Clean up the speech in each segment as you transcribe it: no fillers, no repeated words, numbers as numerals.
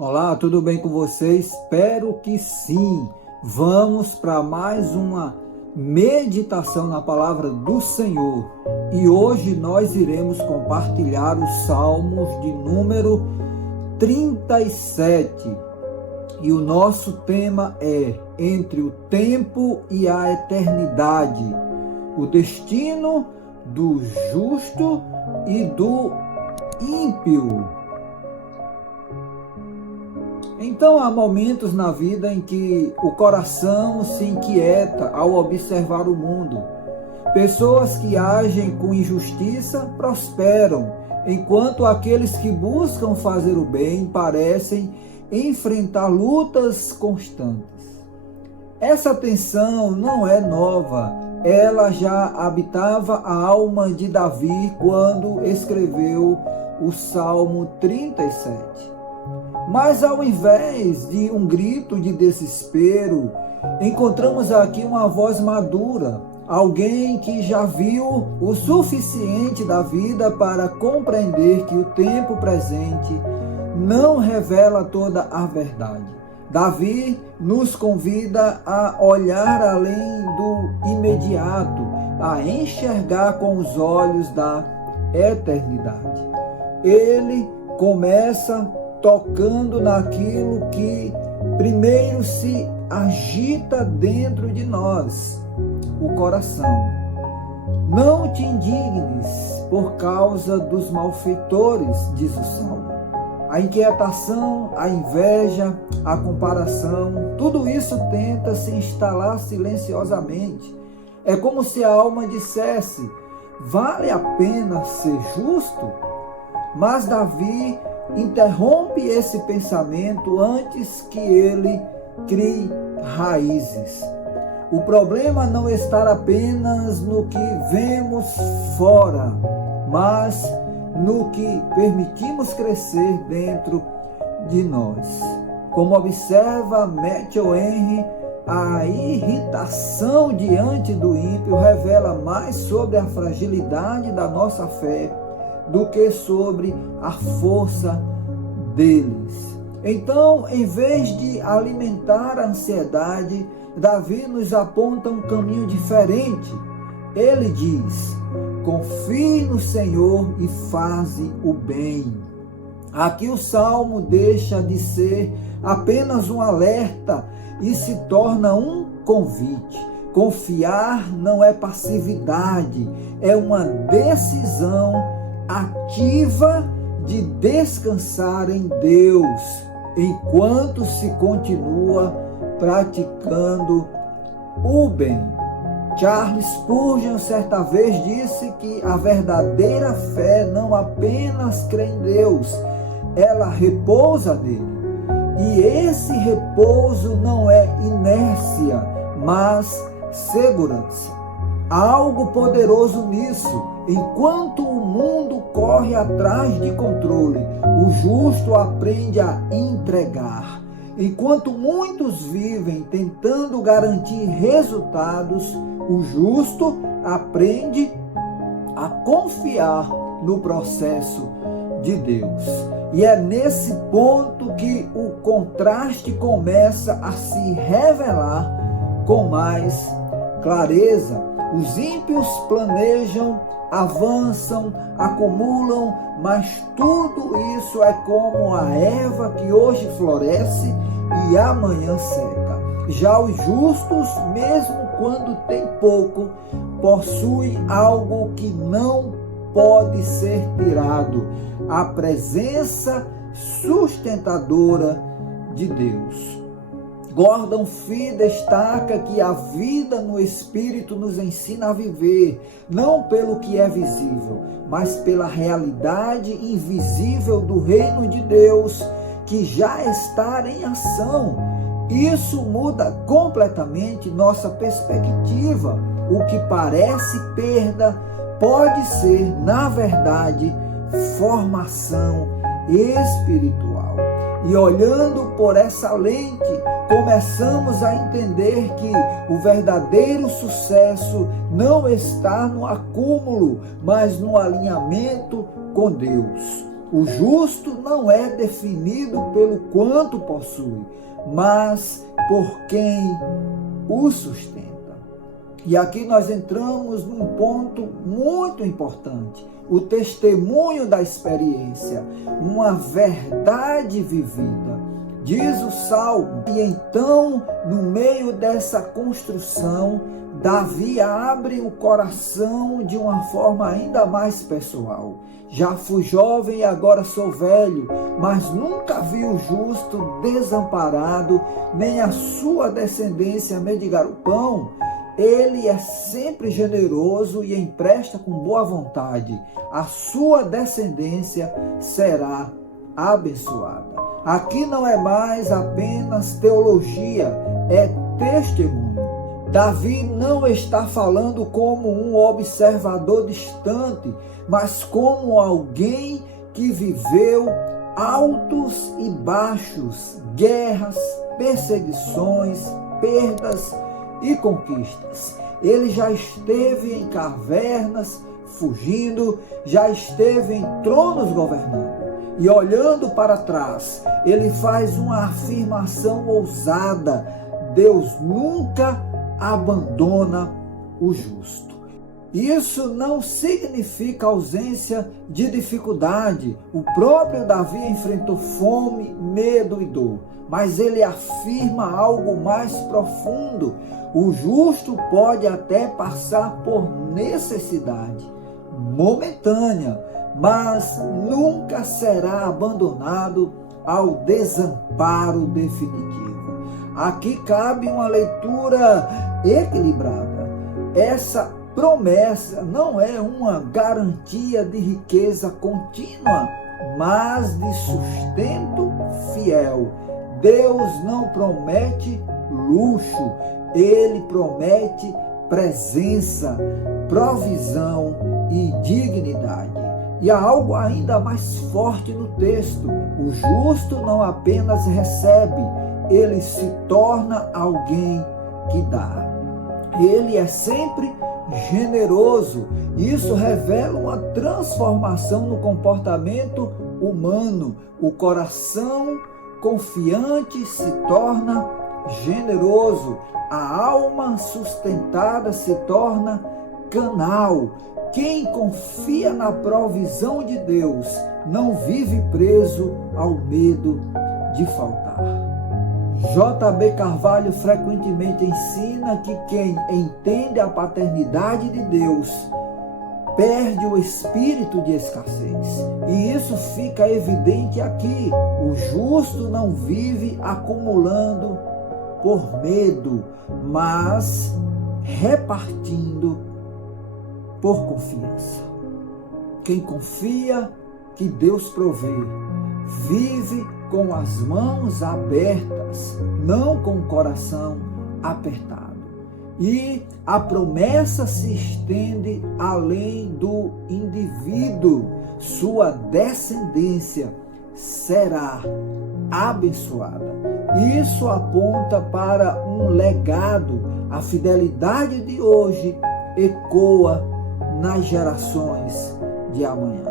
Olá, tudo bem com você? Espero que sim. Vamos para mais uma meditação na palavra do Senhor. E hoje nós iremos compartilhar os Salmos de número 37. E o nosso tema é Entre o Tempo e a Eternidade, o destino do justo e do ímpio. Então há momentos na vida em que o coração se inquieta ao observar o mundo. Pessoas que agem com injustiça prosperam, enquanto aqueles que buscam fazer o bem parecem enfrentar lutas constantes. Essa tensão não é nova, ela já habitava a alma de Davi quando escreveu o Salmo 37. Mas ao invés de um grito de desespero, encontramos aqui uma voz madura, alguém que já viu o suficiente da vida para compreender que o tempo presente não revela toda a verdade. Davi nos convida a olhar além do imediato, a enxergar com os olhos da eternidade. Ele começa tocando naquilo que primeiro se agita dentro de nós, o coração. Não te indignes por causa dos malfeitores, diz o Salmo. A inquietação, a inveja, a comparação, tudo isso tenta se instalar silenciosamente. É como se a alma dissesse: vale a pena ser justo? Mas Davi interrompe esse pensamento antes que ele crie raízes. O problema não está apenas no que vemos fora, mas no que permitimos crescer dentro de nós. Como observa Matthew Henry, a irritação diante do ímpio revela mais sobre a fragilidade da nossa fé do que sobre a força deles. Então, em vez de alimentar a ansiedade, Davi nos aponta um caminho diferente. Ele diz: confie no Senhor e faze o bem. Aqui o Salmo deixa de ser apenas um alerta e se torna um convite. Confiar não é passividade, é uma decisão ativa de descansar em Deus, enquanto se continua praticando o bem. Charles Spurgeon certa vez disse que a verdadeira fé não apenas crê em Deus, ela repousa nele. E esse repouso não é inércia, mas segurança. Há algo poderoso nisso. Enquanto o mundo corre atrás de controle, o justo aprende a entregar. Enquanto muitos vivem tentando garantir resultados, o justo aprende a confiar no processo de Deus. E é nesse ponto que o contraste começa a se revelar com mais clareza. Os ímpios planejam, avançam, acumulam, mas tudo isso é como a erva que hoje floresce e amanhã seca. Já os justos, mesmo quando têm pouco, possuem algo que não pode ser tirado: a presença sustentadora de Deus. Gordon Fee destaca que a vida no Espírito nos ensina a viver, não pelo que é visível, mas pela realidade invisível do reino de Deus, que já está em ação. Isso muda completamente nossa perspectiva. O que parece perda pode ser, na verdade, formação espiritual. E olhando por essa lente, começamos a entender que o verdadeiro sucesso não está no acúmulo, mas no alinhamento com Deus. O justo não é definido pelo quanto possui, mas por quem o sustenta. E aqui nós entramos num ponto muito importante: o testemunho da experiência, uma verdade vivida. Diz o Salmo, e então, no meio dessa construção, Davi abre o coração de uma forma ainda mais pessoal. Já fui jovem e agora sou velho, mas nunca vi o justo desamparado, nem a sua descendência mendigar o pão. Ele é sempre generoso e empresta com boa vontade. A sua descendência será abençoada. Aqui não é mais apenas teologia, é testemunho. Davi não está falando como um observador distante, mas como alguém que viveu altos e baixos, guerras, perseguições, perdas e conquistas. Ele já esteve em cavernas fugindo, já esteve em tronos governando. E olhando para trás, ele faz uma afirmação ousada: Deus nunca abandona o justo. Isso não significa ausência de dificuldade. O próprio Davi enfrentou fome, medo e dor. Mas ele afirma algo mais profundo: o justo pode até passar por necessidade momentânea, mas nunca será abandonado ao desamparo definitivo. Aqui cabe uma leitura equilibrada. Essa promessa não é uma garantia de riqueza contínua, mas de sustento fiel. Deus não promete luxo, Ele promete presença, provisão e dignidade. E há algo ainda mais forte no texto: o justo não apenas recebe, ele se torna alguém que dá. Ele é sempre generoso. Isso revela uma transformação no comportamento humano. O coração confiante se torna generoso. A alma sustentada se torna canal. Quem confia na provisão de Deus não vive preso ao medo de faltar. J.B. Carvalho frequentemente ensina que quem entende a paternidade de Deus perde o espírito de escassez. E isso fica evidente aqui. O justo não vive acumulando por medo, mas repartindo por confiança. Quem confia que Deus provê, vive com as mãos abertas, não com o coração apertado. E a promessa se estende além do indivíduo. Sua descendência será abençoada. Isso aponta para um legado. A fidelidade de hoje ecoa nas gerações de amanhã.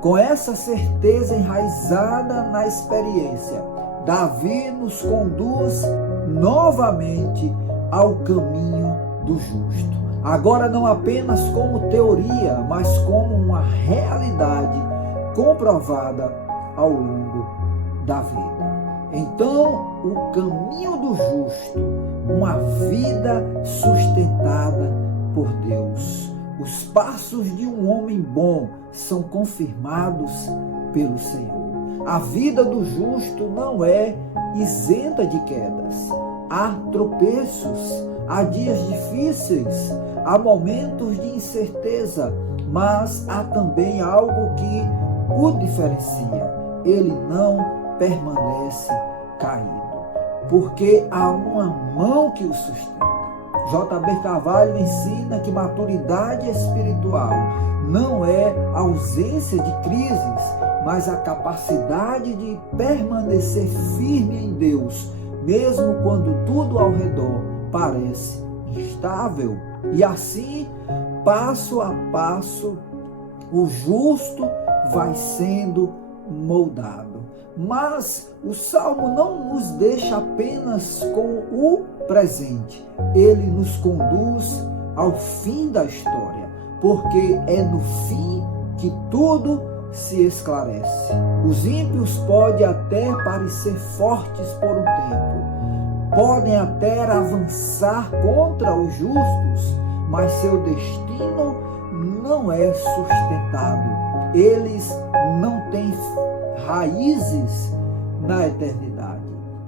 Com essa certeza enraizada na experiência, Davi nos conduz novamente ao caminho do justo. Agora não apenas como teoria, mas como uma realidade comprovada ao longo da vida. Então, o caminho do justo, uma vida sustentada por Deus. Os passos de um homem bom são confirmados pelo Senhor. A vida do justo não é isenta de quedas. Há tropeços, há dias difíceis, há momentos de incerteza, mas há também algo que o diferencia. Ele não permanece caído, porque há uma mão que o sustenta. J.B. Carvalho ensina que maturidade espiritual não é ausência de crises, mas a capacidade de permanecer firme em Deus, mesmo quando tudo ao redor parece instável. E assim, passo a passo, o justo vai sendo moldado. Mas o Salmo não nos deixa apenas com o presente, ele nos conduz ao fim da história, porque é no fim que tudo se esclarece. Os ímpios podem até parecer fortes por um tempo, podem até avançar contra os justos, mas seu destino não é sustentado. Eles não têm raízes na eternidade.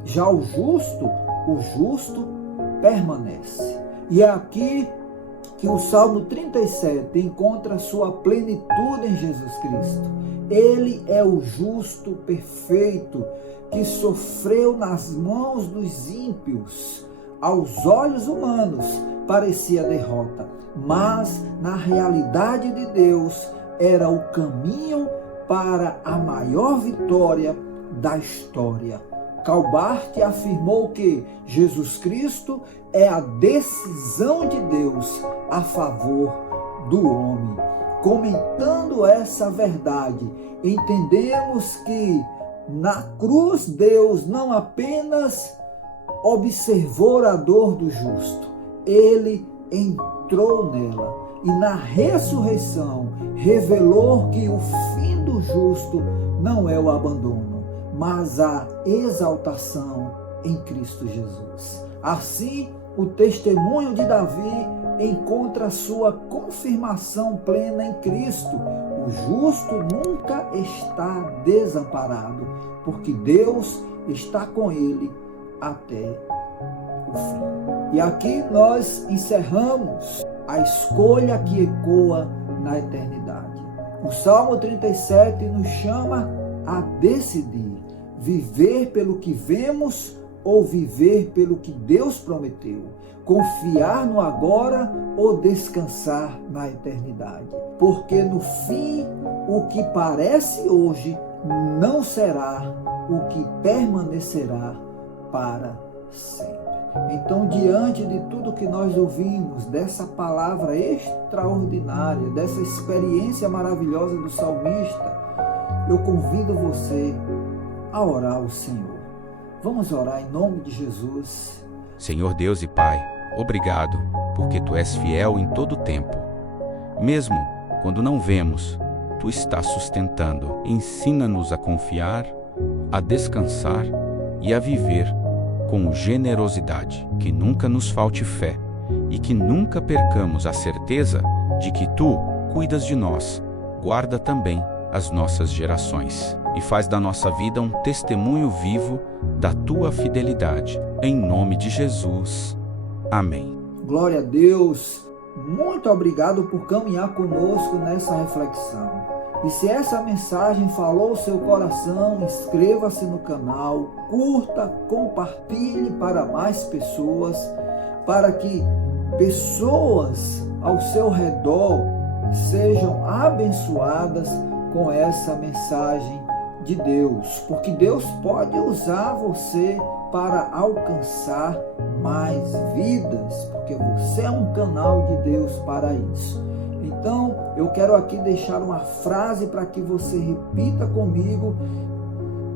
Já o justo permanece. E é aqui que o Salmo 37 encontra sua plenitude em Jesus Cristo. Ele é o justo perfeito que sofreu nas mãos dos ímpios. Aos olhos humanos parecia derrota, mas na realidade de Deus era o caminho para a maior vitória da história. Calbart afirmou que Jesus Cristo é a decisão de Deus a favor do homem. Comentando essa verdade, entendemos que na cruz Deus não apenas observou a dor do justo, ele entrou nela. E na ressurreição revelou que o fim do justo não é o abandono, mas a exaltação em Cristo Jesus. Assim, o testemunho de Davi encontra sua confirmação plena em Cristo. O justo nunca está desamparado, porque Deus está com ele até o fim. E aqui nós encerramos a escolha que ecoa na eternidade. O Salmo 37 nos chama a decidir, viver pelo que vemos ou viver pelo que Deus prometeu, confiar no agora ou descansar na eternidade. Porque no fim, o que parece hoje não será o que permanecerá para sempre. Então, diante de tudo que nós ouvimos, dessa palavra extraordinária, dessa experiência maravilhosa do salmista, eu convido você a orar ao Senhor. Vamos orar em nome de Jesus. Senhor Deus e Pai, obrigado, porque Tu és fiel em todo o tempo. Mesmo quando não vemos, Tu estás sustentando. Ensina-nos a confiar, a descansar e a viver com generosidade, que nunca nos falte fé e que nunca percamos a certeza de que Tu cuidas de nós. Guarda também as nossas gerações e faz da nossa vida um testemunho vivo da Tua fidelidade. Em nome de Jesus. Amém. Glória a Deus. Muito obrigado por caminhar conosco nessa reflexão. E se essa mensagem falou o seu coração, inscreva-se no canal, curta, compartilhe para mais pessoas, para que pessoas ao seu redor sejam abençoadas com essa mensagem de Deus, porque Deus pode usar você para alcançar mais vidas, porque você é um canal de Deus para isso. Então, eu quero aqui deixar uma frase para que você repita comigo.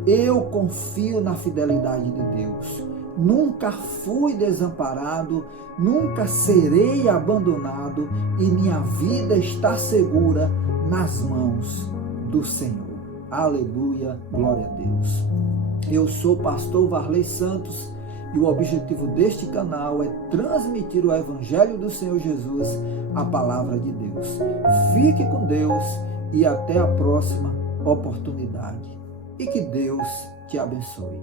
Eu confio na fidelidade de Deus. Nunca fui desamparado, nunca serei abandonado e minha vida está segura nas mãos do Senhor. Aleluia, glória a Deus. Eu sou o pastor Varley Santos e o objetivo deste canal é transmitir o Evangelho do Senhor Jesus, a palavra de Deus. Fique com Deus e até a próxima oportunidade. E que Deus te abençoe.